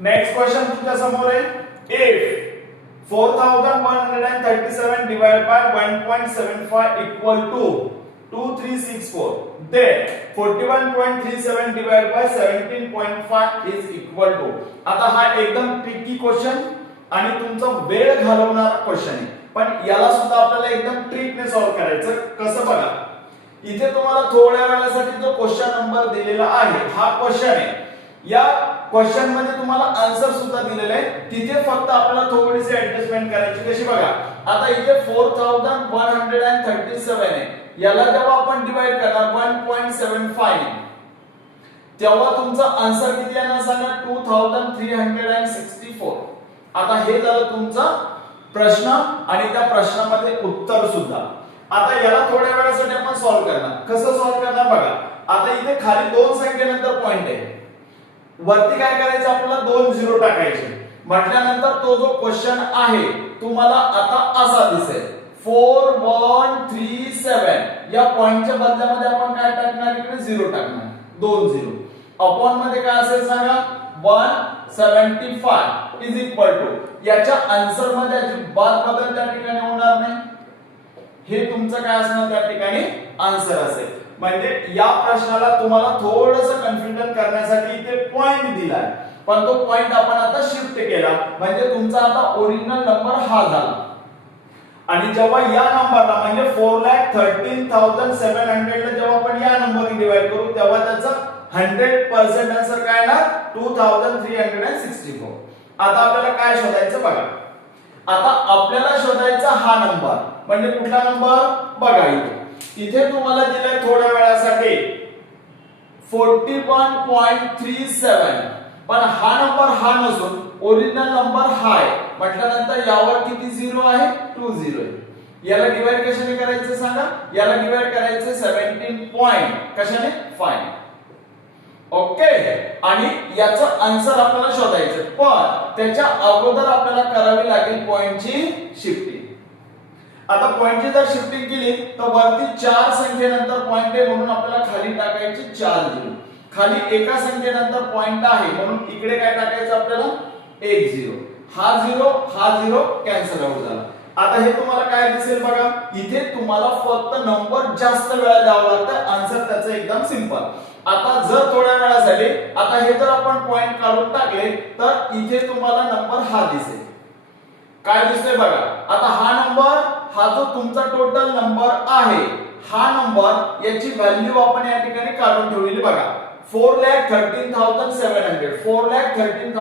Next question तुमच्या समोर आहे. If 4137 divided by 1.75 equal to 2364, then 41.37 divided by 17.5 is equal to. आता हा एकदम ट्रिकी क्वेश्चन आणि तुमचा वेळ घालवणारा क्वेश्चन आहे, पण याला सुद्धा आपल्याला एकदम ट्रिकने सॉल्व्ह करायचं. कसं बघा, इथे तुम्हाला थोड्या वेळासाठी जो क्वेश्चन नंबर दिलेला आहे हा क्वेश्चन आहे. या क्वेश्चन मध्ये तुम्हाला आन्सर सुद्धा दिलेला आहे, तिथे फक्त आपल्याला थोडीशी ऍडजस्टमेंट करायची. कशी बघा, आता इथे 4137 आहे, याला जेव्हा आपण डिवाइड करणार 1.75 तेव्हा तुमचा आन्सर किती येणार सांगा, 2364. आता हे झालं तुमचा प्रश्न आणि त्या प्रश्नामध्ये उत्तर सुद्धा. आता याला थोड्या वेळासाठी आपण सॉल्व्ह करणार. कसं सॉल्व्ह करणार बघा, आता इथे खाली दोन संख्येनंतर पॉइंट आहे, वरती काय करायचं आपल्याला 2 झिरो टाकायचे. म्हटल्यानंतर तो जो क्वेश्चन आहे तुम्हाला आता असा दिसेल 4137. या पॉइंटच्या बदल्यामध्ये आपण काय टाकणार, इकडे 0 टाकणार, 2 झिरो. अपॉन मध्ये काय असेल सांगा, 175 इज इक्वल टू. याच्या आन्सर मध्ये अजिबात बदल त्या ठिकाणी होणार नाही. हे तुमचं काय असणार त्या ठिकाणी आन्सर असेल. म्हणजे या प्रश्नाला तुम्हाला थोडंसं कन्फ्युजन करण्यासाठी इथे पॉइंट दिलाय, पण तो पॉइंट आपण आता शिफ्ट केला. म्हणजे तुमचा आता ओरिजिनल नंबर हा झाला. आणि जेव्हा या नंबरला म्हणजे 4,13,700 ला जेव्हा आपण या नंबरने डिवाइड करू तेव्हा त्याचा 100% आन्सर काय येणार, 2364. आता आपल्याला काय शोधायचं बघा. आता आपल्याला शोधायचा हा नंबर म्हणजे कुठला नंबर बघा, इथे तुम्हाला दिलाय थोड्या वेळासाठी 41.37, पण हा नंबर हा नसून ओरिजिनल नंबर हा आहे. म्हटल्यानंतर यावर किती झिरो आहे, 2 झिरो आहे. याला डिवाइड कशाने करायचं सांगा, याला डिवाइड करायचं 17 पॉइंट कशाने, 5. ओके, आणि याचा आन्सर आपल्याला शोधायचं, पण त्याच्या अगोदर आपल्याला करावी लागेल पॉइंटची शिफ्टिंग. आता पॉइंटची जर शिफ्टिंग केली तर वरती 4 संख्येनंतर पॉइंट आहे म्हणून आपल्याला खाली टाकायचे 4 झिरो. खाली एका संख्येनंतर पॉइंट आहे म्हणून इकडे काय टाकायचं आपल्याला, 1 झिरो. हा झिरो कॅन्सल आउट झाला. आता हे तुम्हाला काय दिसेल बघा, इथे तुम्हाला फक्त नंबर जास्त वेळा द्यावा लागतं, आन्सर त्याचं एकदम सिंपल. आता जर थोड्या वेळासाठी आता हे जर आपण पॉइंट काढून टाकले तर इथे तुम्हाला नंबर हा दिसेल. काय दिसतोय बघा, आता हा नंबर हा जो तुमचा टोटल नंबर आहे हा नंबर याची व्हॅल्यू आपण या ठिकाणी काढून ठेवलेली बघा, 4,13,700. 4,13,000